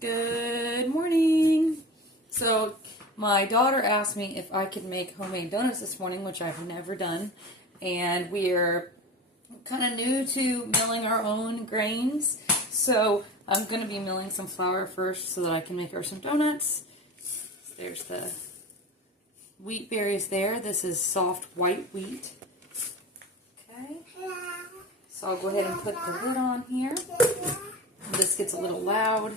Good morning. So my daughter asked me if I could make homemade donuts this morning, which I've never done. And we are kind of new to milling our own grains. So I'm going to be milling some flour first so that I can make her some donuts. There's the wheat berries there. This is soft white wheat. Okay. So I'll go ahead and put the lid on here. This gets a little loud.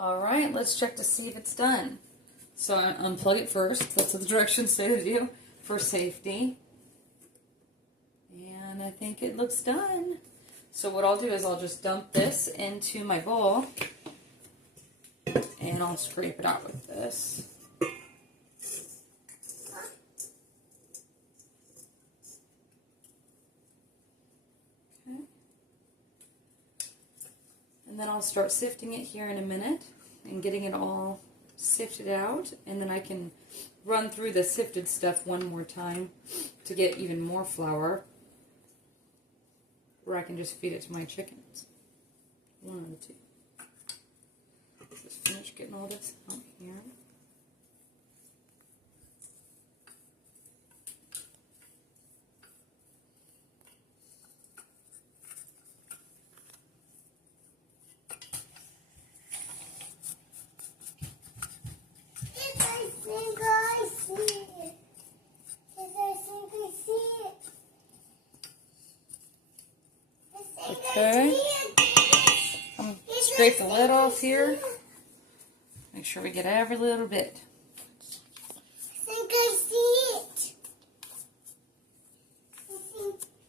Alright, let's check to see if it's done. So I unplug it first. That's what the directions say to do for safety. And I think it looks done. So what I'll do is I'll just dump this into my bowl and I'll scrape it out with this. Okay. And then I'll start sifting it here in a minute and getting it all sifted out, and then I can run through the sifted stuff one more time to get even more flour, or I can just feed it to my chickens. One of the two. Just finish getting all this out here. Okay, I'm going to scrape the lid off here. Make sure we get every little bit.